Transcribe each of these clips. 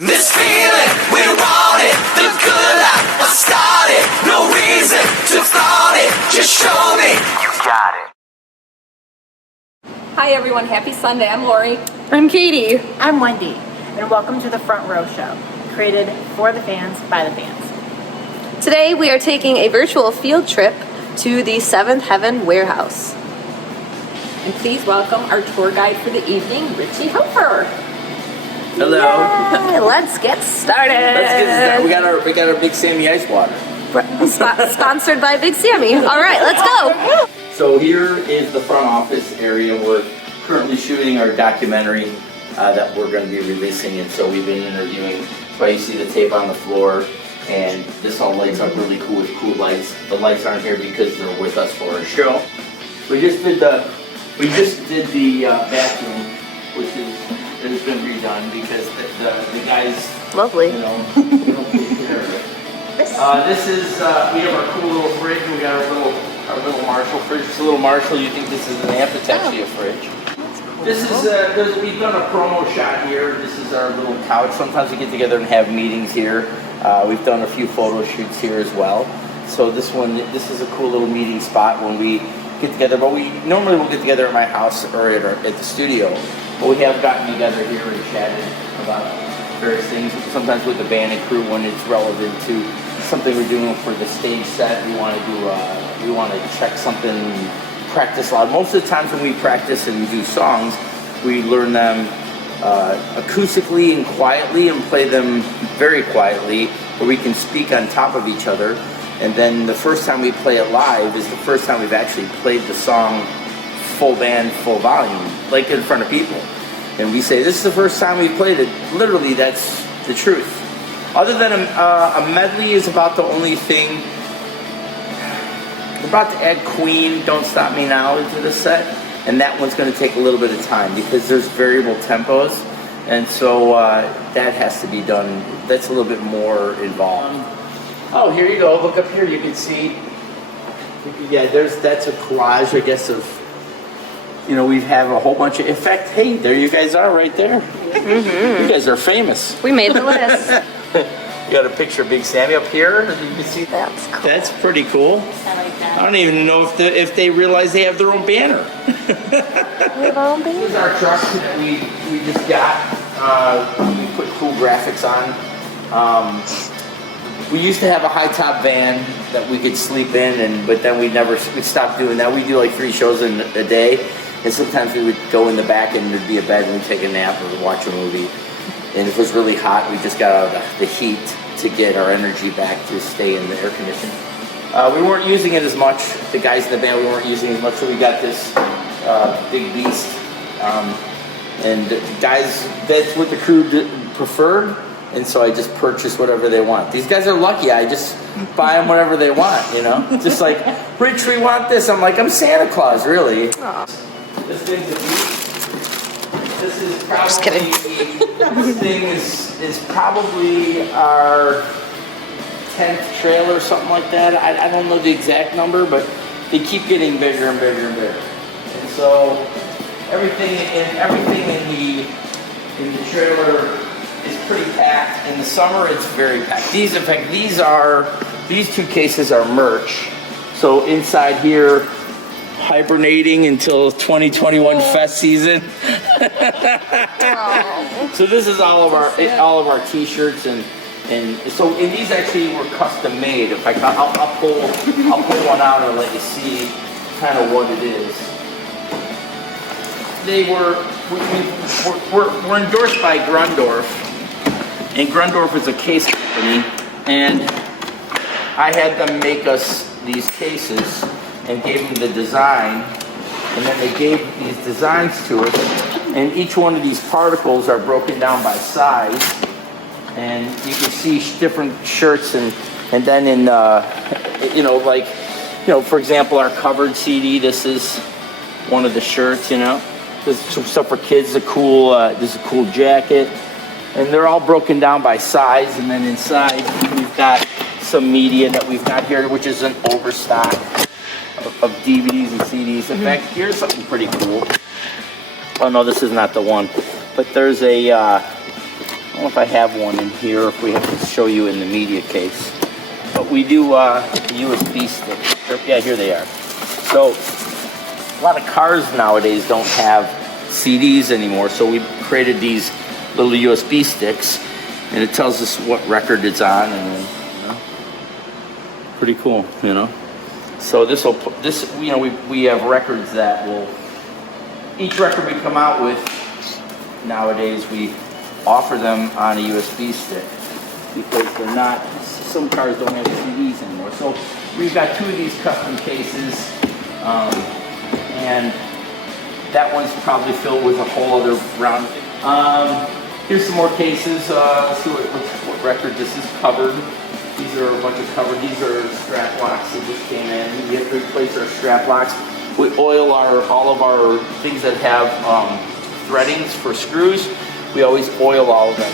This feeling, we want it. The good life, I started. No reason to flaunt it. Just show me you got it. Hi everyone, happy Sunday. I'm Lori. I'm Katie. I'm Wendy, and welcome to the Front Row Show, created for the fans, by the fans. Today we are taking a virtual field trip to the Seventh Heaven Warehouse. And please welcome our tour guide for the evening, Richie Hofer. Hello. Yay, let's get started. Let's get started. We got our Big Sammy ice water. Sponsored by Big Sammy. All right, let's go. So here is the front office area. We're currently shooting our documentary that we're going to be releasing, and so we've been interviewing. That's why you see the tape on the floor, and this all lights up really cool with cool lights. The lights aren't here because they're with us for a show. We just did the bathroom, which has been redone because the guys, Lovely. you know, we don't take care of it. This is we have our cool little fridge. We got our little Marshall fridge. It's a little Marshall. You think this is an amp? It's actually a fridge. This is we've done a promo shot here. This is our little couch. Sometimes we get together and have meetings here. We've done a few photo shoots here as well. So this is a cool little meeting spot when we get together. But we normally will get together at my house or at the studio. But we have gotten together here and chatted about various things. Sometimes with the band and crew when it's relevant to something we're doing for the stage set. We want to do. We want to check something. Practice loud. Most of the times when we practice and we do songs, we learn them acoustically and quietly and play them very quietly, where we can speak on top of each other. And then the first time we play it live is the first time we've actually played the song full band, full volume, like in front of people. And we say, this is the first time we played it. Literally, that's the truth. Other than a medley is about the only thing. We're about to add Queen, Don't Stop Me Now into the set, and that one's going to take a little bit of time because there's variable tempos, and so that has to be done. That's a little bit more involved. Oh, here you go. Look up here. You can see. Yeah, that's a collage, I guess, of. You know, we have a whole bunch of. In fact, hey, there you guys are right there. Mm-hmm. You guys are famous. We made the list. You got a picture of Big Sammy up here. You can see That's cool. That's pretty cool. I like that. I don't even know if they realize they have their own banner. We have our own This band. is our truck that we just got. We put cool graphics on. We used to have a high top van that we could sleep in, but then we stopped doing that. We do like 3 shows in a day, and sometimes we would go in the back and there'd be a bed and we'd take a nap or watch a movie. And if it was really hot, we just got out of the heat to get our energy back to stay in the air conditioning. We weren't using it as much. The guys in the band, we weren't using it as much, so we got this big beast. And guys, that's what the crew preferred, and so I just purchased whatever they want. These guys are lucky. I just buy them whatever they want, you know? Just like, Rich, we want this. I'm like, I'm Santa Claus, really. Aww. This thing's a beast. This is probably, Just kidding. This thing is probably our 10th trailer or something like that. I don't know the exact number, but they keep getting bigger and bigger and bigger. And so everything in the trailer is pretty packed. In the summer, it's very packed. In fact, these 2 cases are merch. So inside here, hibernating until 2021 fest season. So this is all of our t-shirts and these actually were custom made. In fact, I'll pull one out and let you see kind of what it is. We're endorsed by Grundorf, and Grundorf is a case company, and I had them make us these cases and gave them the design, and then they gave these designs to us, and each one of these particles are broken down by size, and you can see different shirts, and then in for example, our covered CD, this is one of the shirts, There's some stuff for kids, this is a cool jacket, and they're all broken down by size, and then inside we've got some media that we've got here, which is an overstock of DVDs and CDs. In fact, here's something pretty cool. Oh no, this is not the one. But there's a, don't know if I have one in here, or if we have to show you in the media case. But we do USB sticks. Yeah, here they are. So a lot of cars nowadays don't have CDs anymore, so we created these little USB sticks, and it tells us what record it's on, and then, you know, pretty cool, you know. So we have records that will, each record we come out with nowadays, we offer them on a USB stick, because they're not, some cars don't have CDs anymore. So we've got 2 of these custom cases, and that one's probably filled with a whole other round. Here's some more cases. Let's see what record this is covered. These are a bunch of covered. These are strap locks that just came in. We have to replace our strap locks. We oil all of our things that have threadings for screws. We always oil all of them.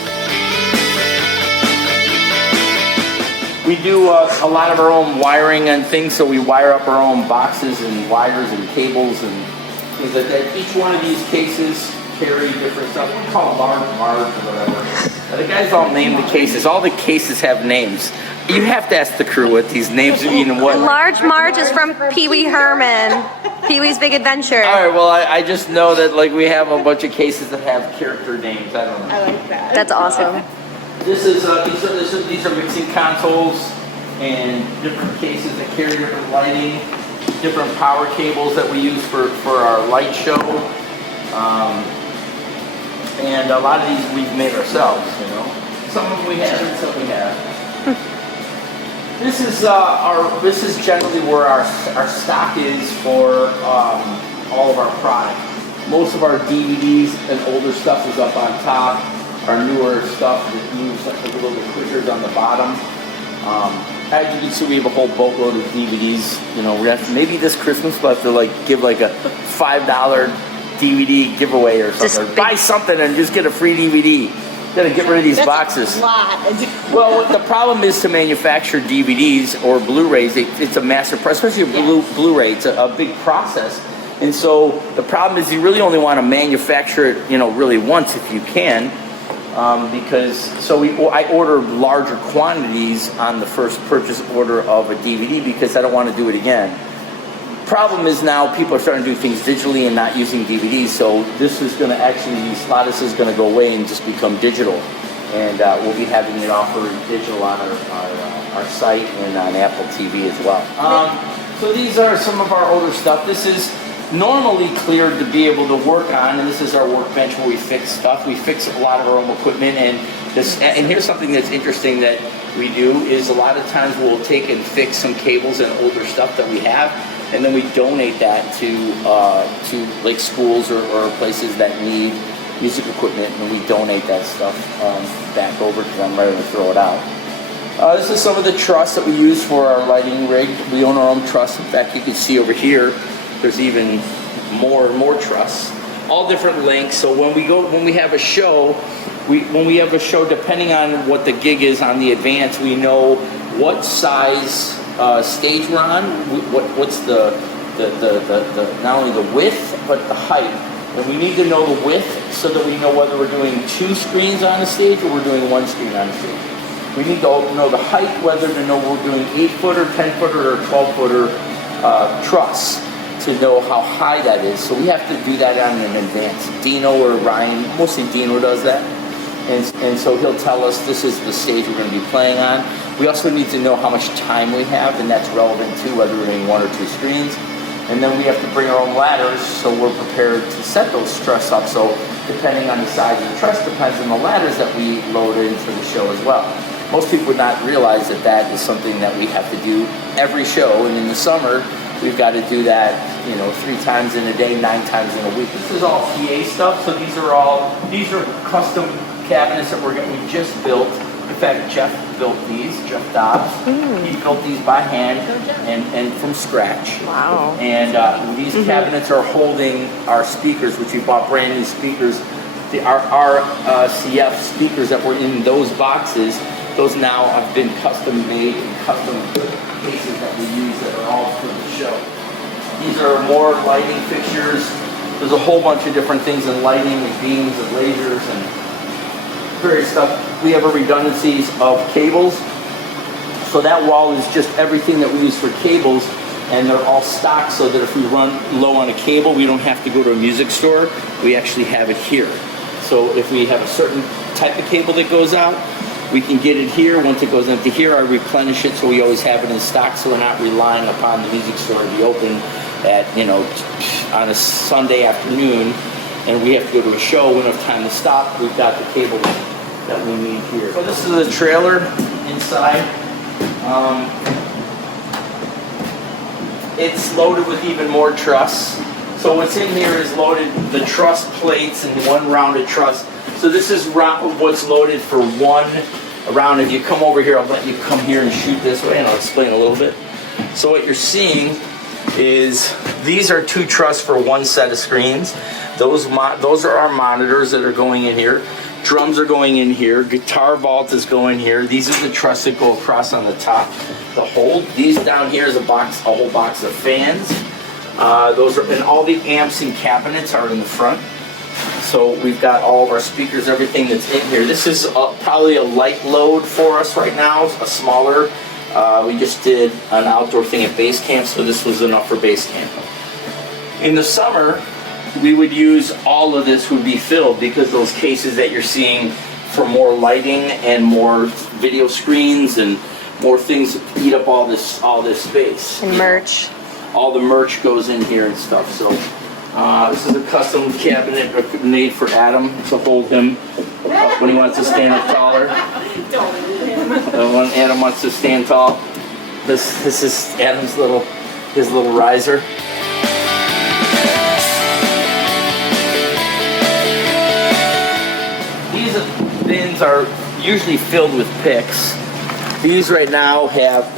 We do a lot of our own wiring and things, so we wire up our own boxes and wires and cables and things like that. Each one of these cases carry different stuff. We call them large or whatever. Now, the guys all name the cases. All the cases have names. You have to ask the crew what these names mean and what. Large Marge is from Pee Wee Herman. Pee Wee's Big Adventure. All right, well, I just know that like we have a bunch of cases that have character names. I don't know. I like that. That's awesome. These are mixing consoles and different cases that carry different lighting, different power cables that we use for our light show. And a lot of these we've made ourselves, you know. Some of them we have and some we have. This is generally where our stock is for all of our product. Most of our DVDs and older stuff is up on top. Our newer stuff that moves like a little bit quicker is on the bottom. As you can see, we have a whole boatload of DVDs. You know, we have to, maybe this Christmas we'll have to like give like a $5 DVD giveaway or something. Or buy something and just get a free DVD. Gotta get rid of these boxes. A lot. Well, the problem is to manufacture DVDs or Blu-rays. It's a massive process, especially a Blu-ray. It's a big process. And so the problem is you really only want to manufacture it, you know, really once if you can. I order larger quantities on the first purchase order of a DVD because I don't want to do it again. Problem is now people are starting to do things digitally and not using DVDs, so this is going to actually, a lot of this is going to go away and just become digital. And we'll be having it offered digital on our site and on Apple TV as well. So these are some of our older stuff. This is normally cleared to be able to work on, and this is our workbench where we fix stuff. We fix a lot of our own equipment, and here's something that's interesting that we do is a lot of times we'll take and fix some cables and older stuff that we have, and then we donate that to like schools or places that need music equipment, and we donate that stuff back over to them rather than throw it out. This is some of the truss that we use for our lighting rig. We own our own truss. In fact, you can see over here there's even more truss, all different lengths. So when we have a show, depending on what the gig is on the advance, we know what size stage we're on. What's the not only the width but the height. And we need to know the width so that we know whether we're doing 2 screens on a stage or we're doing 1 screen on a stage. We need to know the height, whether to know we're doing 8-footer, 10-footer, or 12-footer truss to know how high that is. So we have to do that on in advance. Dino or Ryan, mostly Dino does that. And so he'll tell us this is the stage we're going to be playing on. We also need to know how much time we have, and that's relevant too, whether we're doing 1 or 2 screens. And then we have to bring our own ladders, so we're prepared to set those truss up. So depending on the size of the truss, depends on the ladders that we load in for the show as well. Most people would not realize that that is something that we have to do every show, and in the summer, we've got to do that, 3 times in a day, 9 times in a week. This is all PA stuff, so these are custom cabinets that we just built. In fact, Jeff built these, Jeff Dobbs. He built these by hand and from scratch. Wow. And these cabinets are holding our speakers, which we bought brand new speakers. Our CF speakers that were in those boxes, those now have been custom made and custom cases that we use that are all for the show. These are more lighting fixtures. There's a whole bunch of different things in lighting and beams and lasers and various stuff. We have a redundancies of cables. So that wall is just everything that we use for cables, and they're all stocked so that if we run low on a cable, we don't have to go to a music store. We actually have it here. So if we have a certain type of cable that goes out, we can get it here. Once it goes empty here, I replenish it, so we always have it in stock, so we're not relying upon the music store to be open at, you know, on a Sunday afternoon, and we have to go to a show. We don't have time to stop. We've got the cable that we need here. So this is the trailer inside. It's loaded with even more truss. So what's in here is loaded the truss plates and one rounded truss. So this is what's loaded for one round. If you come over here, I'll let you come here and shoot this way, and I'll explain a little bit. So what you're seeing is these are 2 truss for one set of screens. Those are our monitors that are going in here. Drums are going in here. Guitar vault is going here. These are the truss that go across on the top. The hold. These down here is a whole box of fans. Those are, and all the amps and cabinets are in the front. So we've got all of our speakers, everything that's in here. This is probably a light load for us right now, a smaller. We just did an outdoor thing at base camp, so this was enough for base camp. In the summer, we would use all of this would be filled because those cases that you're seeing for more lighting and more video screens and more things to eat up all this space. And merch. All the merch goes in here and stuff. So this is a custom cabinet made for Adam to hold him when he wants to stand up taller. When Adam wants to stand tall, this is Adam's his little riser. These bins are usually filled with picks. These right now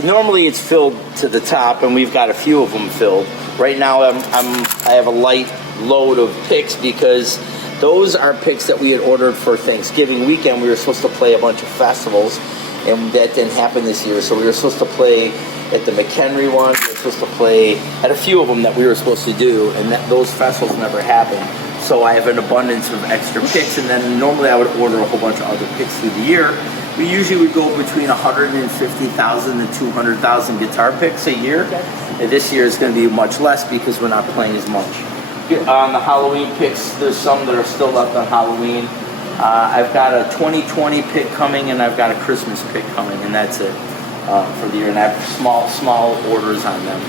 normally it's filled to the top, and we've got a few of them filled. Right now I have a light load of picks because those are picks that we had ordered for Thanksgiving weekend. We were supposed to play a bunch of festivals, and that didn't happen this year. So we were supposed to play at the McHenry one. We were supposed to play at a few of them that we were supposed to do, and those festivals never happened. So I have an abundance of extra picks, and then normally I would order a whole bunch of other picks through the year. We usually would go between 150,000 and 200,000 guitar picks a year. And this year is going to be much less because we're not playing as much. On the Halloween picks, there's some that are still left on Halloween. I've got a 2020 pick coming, and I've got a Christmas pick coming, and that's it for the year. And I have small orders on them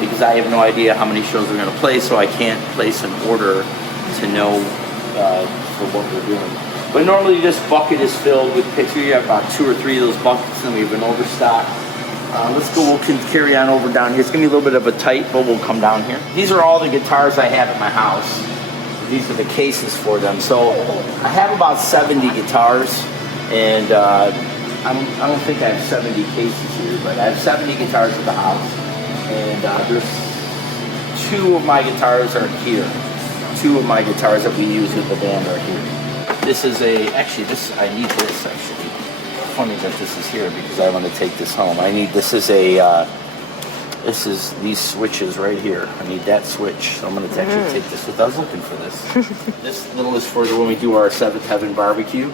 because I have no idea how many shows we're going to play, so I can't place an order to know for what we're doing. But normally this bucket is filled with picks. We have about 2 or 3 of those buckets, and we have an overstock. Let's go, we'll carry on over down here. It's going to be a little bit of a tight, but we'll come down here. These are all the guitars I have at my house. These are the cases for them. So I have about 70 guitars, and I don't think I have 70 cases here, but I have 70 guitars at the house. And there's 2 of my guitars are here. 2 of my guitars that we use with the band are here. This is I need this actually. Funny that this is here because I want to take this home. This is these switches right here. I need that switch. So I'm going to actually take this with. I was looking for this. This little is for when we do our Seventh Heaven barbecue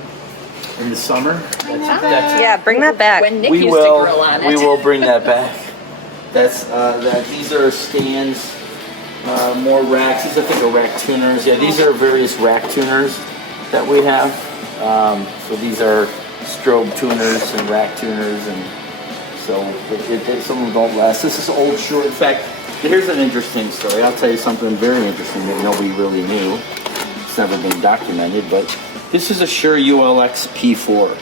in the summer. Yeah, bring that back. When Nick used to grill on it. We will bring that back. That's these are stands, more racks. These I think are rack tuners. Yeah, these are various rack tuners that we have. So these are strobe tuners and rack tuners, and so some of them don't last. This is old Shure. In fact, here's an interesting story. I'll tell you something very interesting that nobody really knew. It's never been documented, but this is a Shure ULX P4.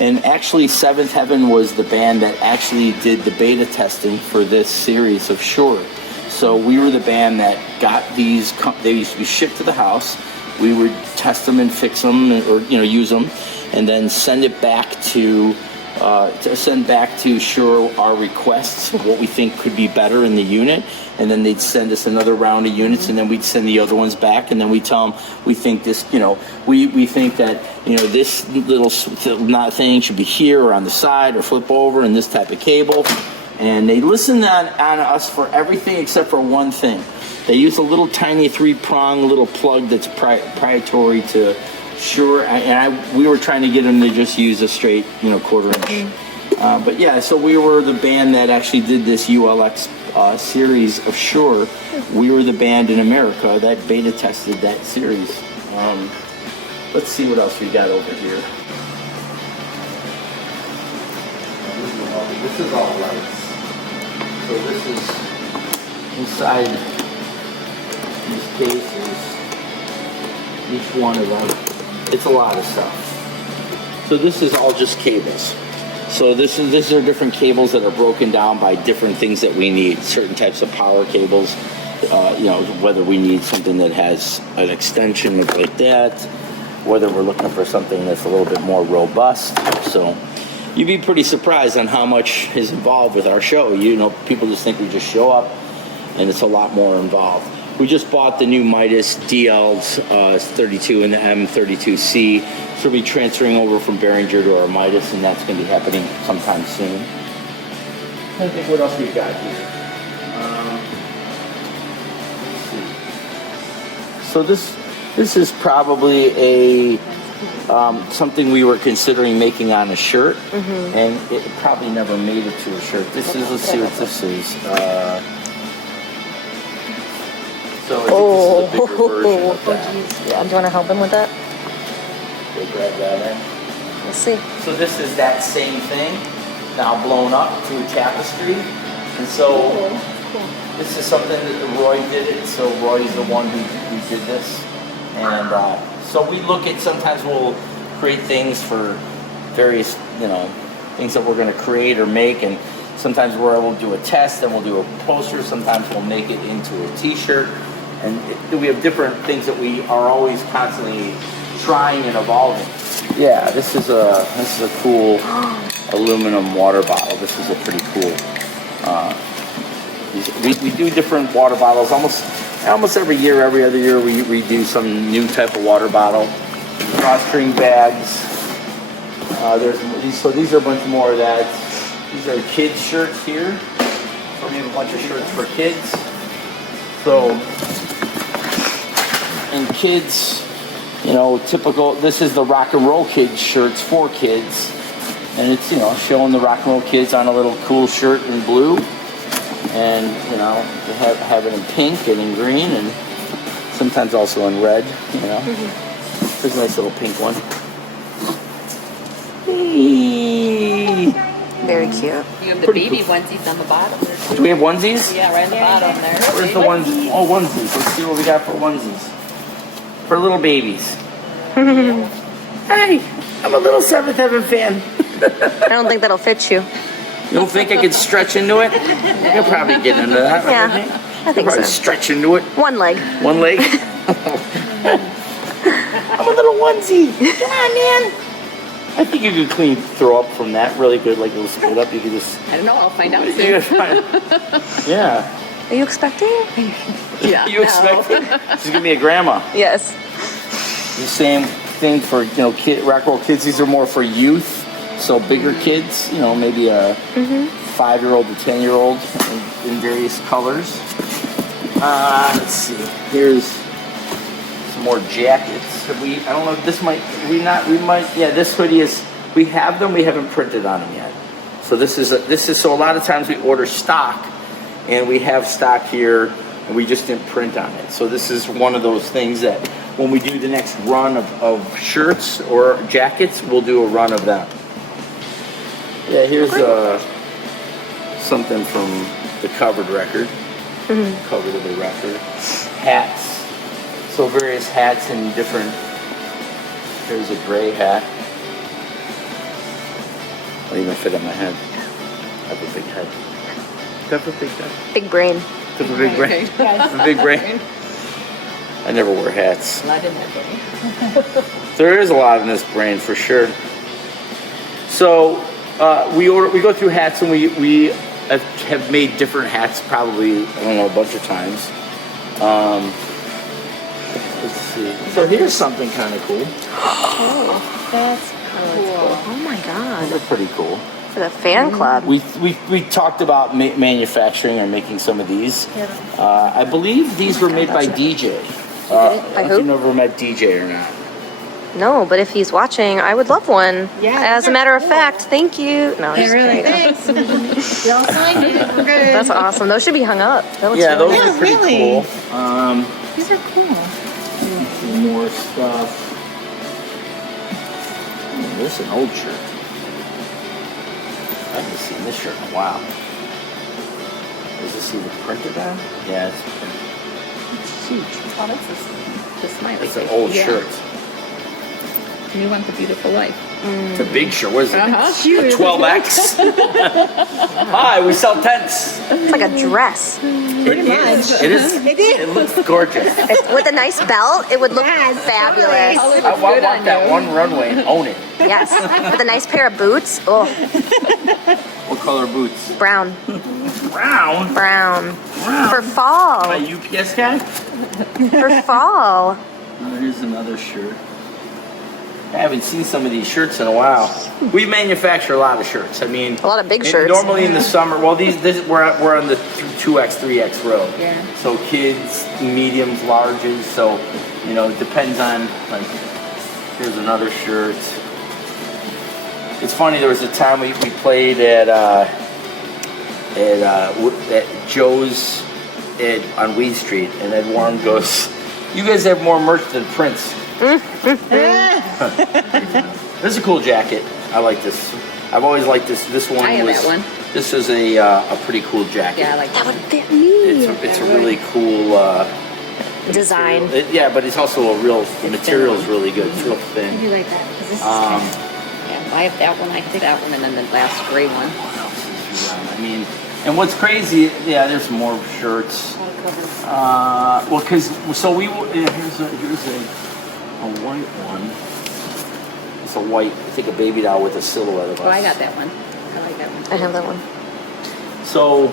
And actually, Seventh Heaven was the band that actually did the beta testing for this series of Shure. So we were the band that got these. They used to be shipped to the house. We would test them and fix them, or use them, and then send it back to Shure our requests of what we think could be better in the unit, and then they'd send us another round of units, and then we'd send the other ones back, and then we tell them we think this, we think that this little thing should be here or on the side or flip over and this type of cable, and they listen on us for everything except for one thing. They use a little tiny 3-prong little plug that's proprietary to Shure, we were trying to get them to just use a straight, quarter inch. But yeah, so we were the band that actually did this ULX series of Shure. We were the band in America that beta tested that series. Let's see what else we got over here. This is all lights. So this is inside these cases. Each one of them. It's a lot of stuff. So this is all just cables. So these are different cables that are broken down by different things that we need. Certain types of power cables. Whether we need something that has an extension like that, whether we're looking for something that's a little bit more robust. So you'd be pretty surprised on how much is involved with our show. People just think we just show up, and it's a lot more involved. We just bought the new Midas DLs 32 and the M32C. So we'll be transferring over from Behringer to our Midas, and that's going to be happening sometime soon. I think what else we got here. So this is probably a something we were considering making on a shirt, and it probably never made it to a shirt. Let's see what this is. So I think this is a bigger version of that. Yeah, do you want to help him with that? We'll grab that in. Let's see. So this is that same thing, now blown up to a tapestry. And so this is something that Roy did it. So Roy's the one who did this. And so we look at, sometimes we'll create things for various, things that we're going to create or make. And sometimes we'll do a test and we'll do a poster. Sometimes we'll make it into a t-shirt. And we have different things that we are always constantly trying and evolving. Yeah, this is a cool aluminum water bottle. This is a pretty cool. We do different water bottles almost every year. Every other year we do some new type of water bottle. Drawstring bags. These are a bunch more of that. These are kids' shirts here. So we have a bunch of shirts for kids. So, and kids, typical, this is the rock and roll kids shirts for kids. And it's, showing the rock and roll kids on a little cool shirt in blue. And, they have it in pink and in green and sometimes also in red, There's a nice little pink one. Hey. Very cute. You have the Pretty baby cool. onesies on the bottom. Do we have onesies? Yeah, right on the bottom there. Where's the onesies? Oh, onesies. Let's see what we got for onesies. For little babies. Hey, I'm a little Seventh Heaven fan. I don't think that'll fit you. You don't think I could stretch into it? You'll probably get into that. Yeah, Right? I think Probably so. stretch into it. One leg. One leg. I'm a little onesie. Come on, man. I think you could throw up from that really good, like a little split up. You could just. I don't know. I'll find out You soon. could find- Yeah. Are you expecting? Yeah. You expect it? She's gonna be a grandma. Yes. The same thing for rock roll kids. These are more for youth, so bigger kids. Maybe a 5-year-old to 10-year-old in various colors. Let's see. Here's some more jackets. I don't know. This might. Yeah, this hoodie is. We have them. We haven't printed on them yet. So this is. So a lot of times we order stock, and we have stock here, and we just didn't print on it. So this is one of those things that when we do the next run of shirts or jackets, we'll do a run of them. Yeah, here's something from the covered record. Cover of the record. Hats. So various hats in different. Here's a gray hat. Won't even fit on my head. I have a big head. I have a big head. Big brain. I have a big brain. I have a big brain. I never wear hats. Blood in the brain. There is a lot in this brain for sure. So we go through hats, and we have made different hats probably, I don't know, a bunch of times. Let's see. So here's something kind of cool. Oh, that's cool. Oh my god. They're pretty cool. For the fan club. We talked about manufacturing or making some of these. I believe these were made by DJ. By I don't know if who? you've never met DJ or not. No, but if he's watching, I would love one. Yeah, As a they're matter of cool. fact, thank you. No, I'm Yeah, just really, kidding. thanks. We all signed it. We're good. That's awesome. Those should be hung up. That looks Yeah, really those nice. are pretty really. cool. These are cool. More stuff. This is an old shirt. I haven't seen this shirt in a while. Does this see the printed on? Yeah, it's printed. Oh, that's the smiley It's an face. old Yeah. shirt. You want the beautiful life. It's a big shirt. What is it? Uh-huh. A 12X? Hi, we sell tents. It's like a dress. It is. It is. It looks gorgeous. With a nice belt, it would look fabulous. Color I looks want good on that you. one runway and own it. Yes. With a nice pair of boots. Oh, What color boots? brown. Brown. Brown. For A fall. UPS guy? For fall. Here's another shirt. I haven't seen some of these shirts in a while. We manufacture a lot of shirts. I mean, A lot of big and shirts. Normally in the summer, well, we're on the 2X, 3X road. Yeah. So kids, mediums, larges. So, you know, it depends on, like, here's another shirt. It's funny, there was a time we played at Joe's on Weed Street, and Ed Warren goes, "You guys have more merch than Prince." This is a cool jacket. I like this. I've always liked this. This one I have was. that one. This is a pretty cool jacket. Yeah, I like That that. would fit me. It's a really cool Design. yeah, but it's also a real. The material is really good. It's real I thin. do like that. 'Cause this is Um, Yeah, I have that one. I think that one, and then the last gray one. what else is around? I mean, and what's crazy? Yeah, there's more shirts. Well, here's a white one. It's a white, I think a baby doll with a silhouette of us. Oh, I got that one. I like that one. I have that one. So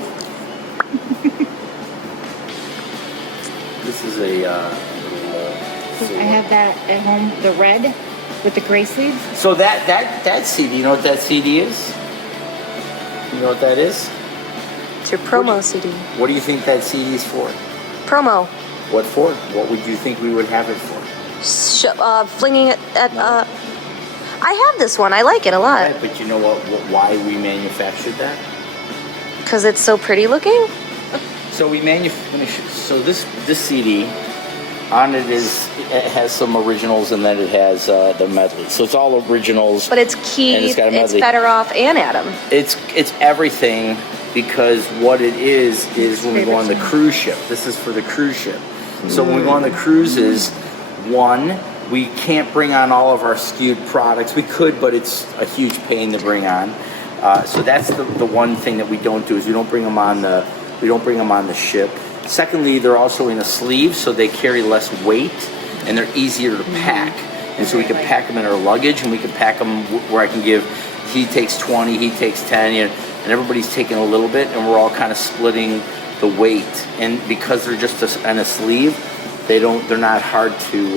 this is a I have that at home, the red with the gray sleeves. so that CD. You know what that CD is? You know what that is? It's your promo CD. What do you think that CD is for? Promo. What for? What would you think we would have it for? Flinging it at. I have this one. I like it a lot Right, but you know what? Why we manufactured that? because it's so pretty looking. So we manufactured. So this CD, on it has some originals, and then it has the medley. So it's all originals. But it's And Keith, it's got a it's medley. Better Off, and Adam. It's everything, because what it is when we go on the cruise ship. This is for the cruise ship. So when we go on the cruises, one, we can't bring on all of our skewed products. We could, but it's a huge pain to bring on. So that's the one thing that we don't do, is we don't bring them on the ship. Secondly, they're also in a sleeve, so they carry less weight and they're easier to pack. And so we can pack them in our luggage, and we can pack them where I can give. He takes 20, he takes 10, and everybody's taking a little bit, and we're all kind of splitting the weight. And because they're just on a sleeve, they're not hard to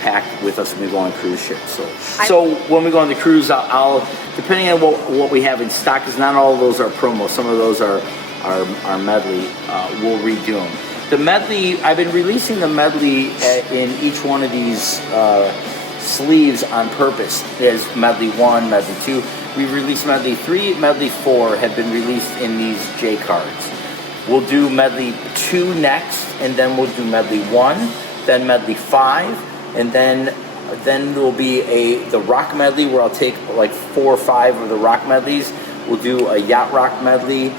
pack with us when we go on cruise ships. So when we go on the cruise, I'll depending on what we have in stock, because not all of those are promo. Some of those are medley. We'll redo them. The medley, I've been releasing the medley in each one of these sleeves on purpose. There's medley 1, medley 2. We released medley 3, medley 4 have been released in these J cards. We'll do medley 2 next, and then we'll do medley 1, then medley 5, and then there'll be the rock medley, where I'll take like 4 or 5 of the rock medleys. We'll do a yacht rock medley.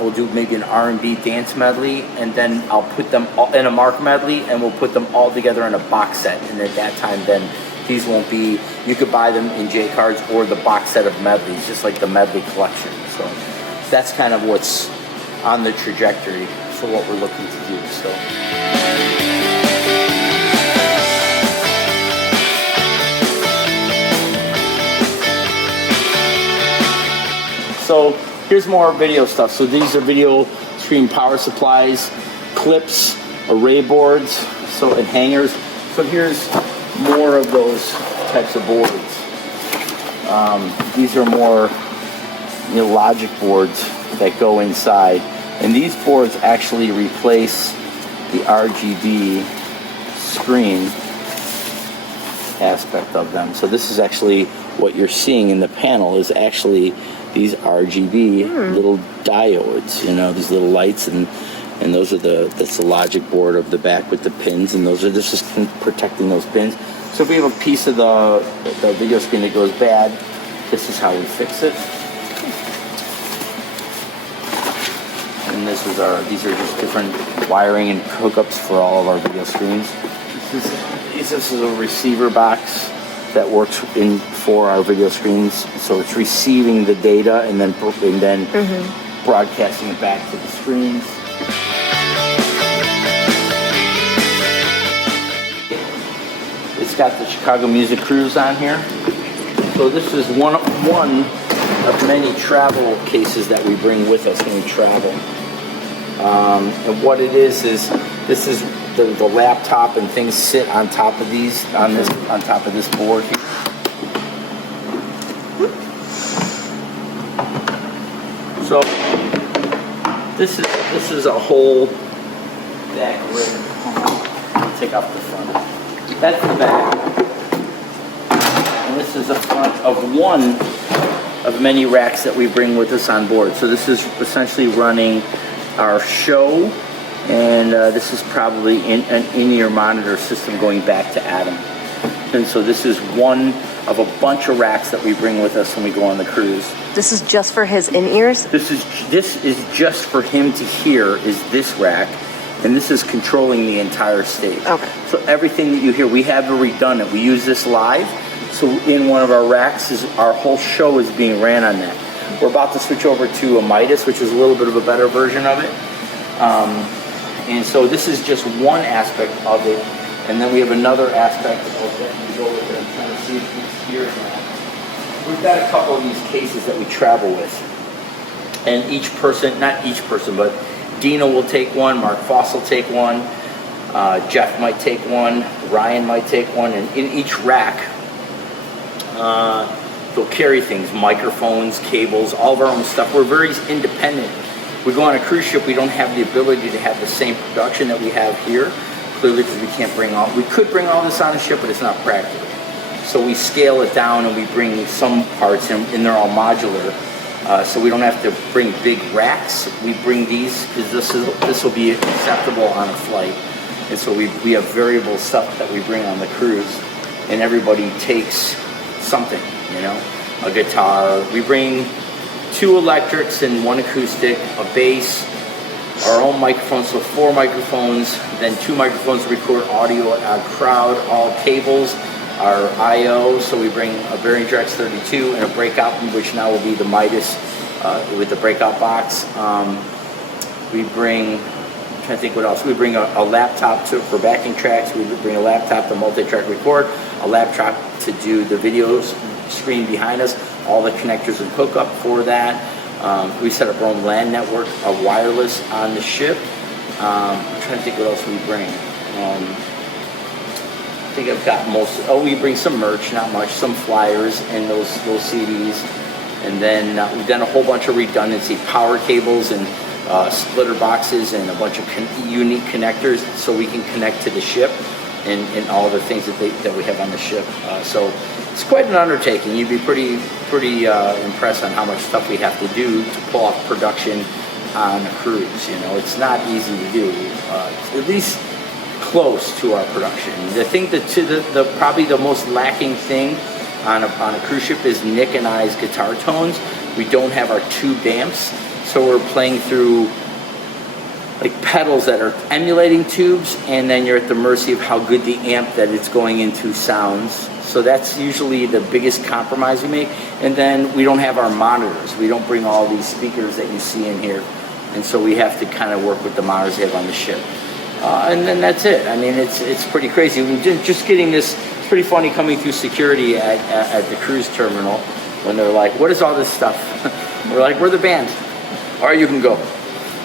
We'll do maybe an R&B dance medley, and then I'll put them all in a mark medley, and we'll put them all together in a box set. And at that time, then these won't be. You could buy them in J cards or the box set of medleys, just like the medley collection. So that's kind of what's on the trajectory for what we're looking to do. So here's more video stuff. So these are video stream power supplies, clips, array boards, and hangers. So here's more of those types of boards. These are more logic boards that go inside. And these boards actually replace the RGB screen aspect of them. So this is actually what you're seeing in the panel is actually these RGB little diodes, you know, these little lights, and those are that's the logic board of the back with the pins, and those are just protecting those pins. So if we have a piece of the video screen that goes bad, this is how we fix it. And these are just different wiring and hookups for all of our video screens. This is a receiver box that works for our video screens. So it's receiving the data and then broadcasting it back to the screens. It's got the Chicago Music Cruise on here. So this is one of many travel cases that we bring with us when we travel. And what it is this is the laptop and things sit on top of these on top of this board here. So this is a whole back rig. Take off the front. That's the back. And this is the front of one of many racks that we bring with us on board. So this is essentially running our show, and this is probably an in-ear monitor system going back to Adam. And so this is one of a bunch of racks that we bring with us when we go on the cruise. This is just for his in-ears? This is just for him to hear, is this rack, and this is controlling the entire stage. Okay. So everything that you hear, we have it redundant. We use this live. So in one of our racks, our whole show is being ran on that. We're about to switch over to a Midas, which is a little bit of a better version of it. And so this is just one aspect of it. And then we have another aspect of it. We go over there and trying to see if you can hear that. We've got a couple of these cases that we travel with. And each person, not each person, but Dina will take one, Mark Foss will take one, Jeff might take one, Ryan might take one, and in each rack, they'll carry things, microphones, cables, all of our own stuff. We're very independent. We go on a cruise ship, we don't have the ability to have the same production that we have here, clearly because we can't bring all, we could bring all this on a ship, but it's not practical. So we scale it down and we bring some parts in, and they're all modular. So we don't have to bring big racks. We bring these because this will be acceptable on a flight. And so we have variable stuff that we bring on the cruise, and everybody takes something, you know, a guitar. We bring 2 electrics and 1 acoustic, a bass, our own microphones, so 4 microphones, then 2 microphones to record audio, our crowd, all cables, our I/O. So we bring a Behringer X32 and a breakout, which now will be the Midas with the breakout box. We bring, I'm trying to think what else. We bring a laptop for backing tracks. We bring a laptop to multi-track record, a laptop to do the video screen behind us, all the connectors and hookup for that. We set up our own LAN network of wireless on the ship. I'm trying to think what else we bring. I think I've got most. Oh, we bring some merch, not much, some flyers and those CDs, and then we've done a whole bunch of redundancy, power cables and splitter boxes and a bunch of unique connectors so we can connect to the ship and all the things that we have on the ship. So it's quite an undertaking. You'd be pretty impressed on how much stuff we have to do to pull off production on a cruise. You know, it's not easy to do. At least close to our production. The thing that probably the most lacking thing on a cruise ship is Nick and I's guitar tones. We don't have our tube amps, so we're playing through like pedals that are emulating tubes, and then you're at the mercy of how good the amp that it's going into sounds. So that's usually the biggest compromise we make. And then we don't have our monitors. We don't bring all these speakers that you see in here, and so we have to kind of work with the monitors they have on the ship. And then that's it. I mean, it's pretty crazy. Just getting this, it's pretty funny coming through security at the cruise terminal when they're like, what is all this stuff? We're like, we're the band. All right, you can go.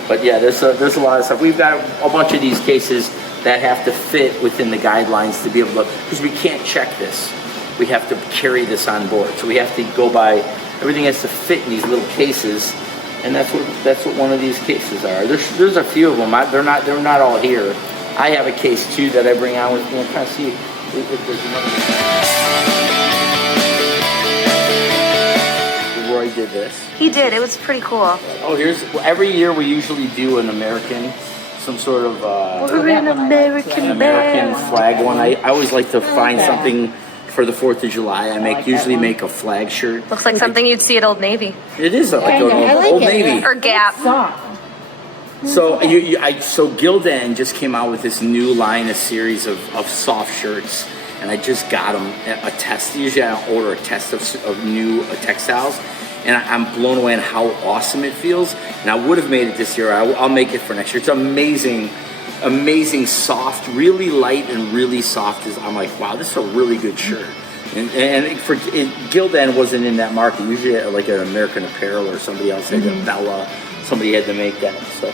But yeah, there's a lot of stuff. We've got a bunch of these cases that have to fit within the guidelines to be able to, because we can't check this. We have to carry this on board. So we have to go by, everything has to fit in these little cases. And that's what one of these cases are. There's a few of them. They're not all here. I have a case too that I bring on with me. I'm trying to see. if there's another. Roy did this. He did. It was pretty cool. Oh, every year we usually do an American, some sort of We're an American flag one. I always like to find something for the 4th of July. I usually make a flag shirt. Looks like something you'd see at Old Navy. It is like an Old Navy. Or Gap. So so Gildan just came out with this new line, a series of soft shirts, and I just got them a test. Usually I order a test of new textiles, and I'm blown away on how awesome it feels. And I would have made it this year. I'll make it for next year. It's amazing, soft, really light and really soft. I'm like, wow, this is a really good shirt. And Gildan wasn't in that market. Usually like an American Apparel or somebody else had Bella. Somebody had to make that. So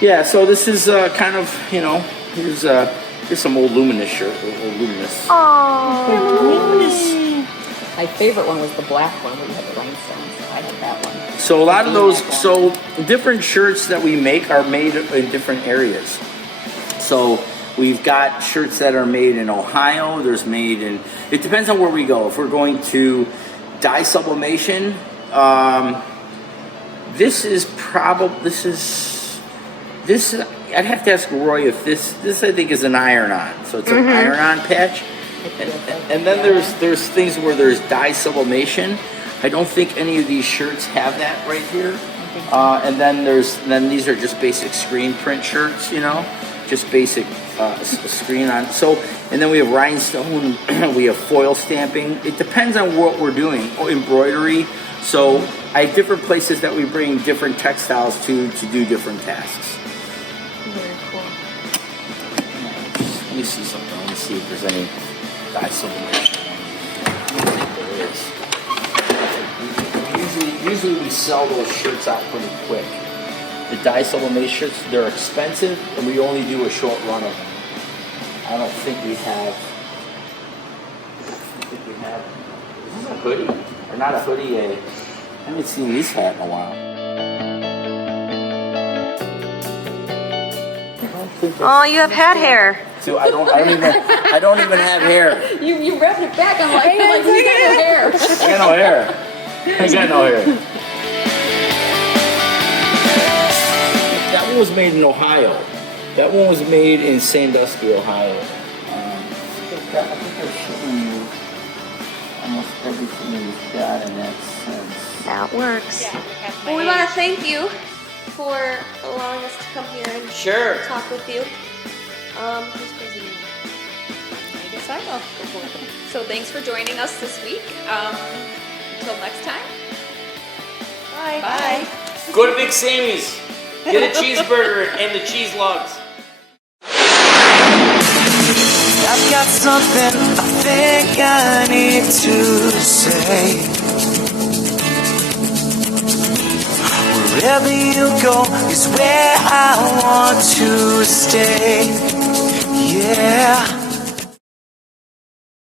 yeah, so this is kind of, here's some old Luminous shirt, old Luminous. Oh, Luminous. My favorite one was the black one where you had the rhinestones. I had that one. So a lot of those, different shirts that we make are made in different areas. So we've got shirts that are made in Ohio. It depends on where we go. If we're going to dye sublimation, I'd have to ask Roy if this I think is an iron-on. So it's an iron-on patch. And then there's things where there's dye sublimation. I don't think any of these shirts have that right here. And then these are just basic screen print shirts, just basic screen on. So, and then we have rhinestone, we have foil stamping. It depends on what we're doing. Embroidery. So I have different places that we bring different textiles to do different tasks. Very cool. Let me see something. Let me see if there's any dye sublimation. I don't think there is. Usually we sell those shirts out pretty quick. The dye sublimation shirts, they're expensive, and we only do a short run of them. I don't think we have. Is this a hoodie? Or not a hoodie, I haven't seen this hat in a while. Oh, you have hat hair. So I don't even have hair. You wrapped it back. I'm like, he's got no hair. I got no hair. That one was made in Ohio. That one was made in Sandusky, Ohio. I think they're showing you almost everything we've got in that sense. That works. Well, we want to thank you for allowing us to come here and talk with you. Who's president? I guess I will. So thanks for joining us this week. Until next time. Bye. Bye. Go to Big Sammy's. Get a cheeseburger and the cheese logs. I've got something I think I need to say. Wherever you go is where I want to stay. Yeah.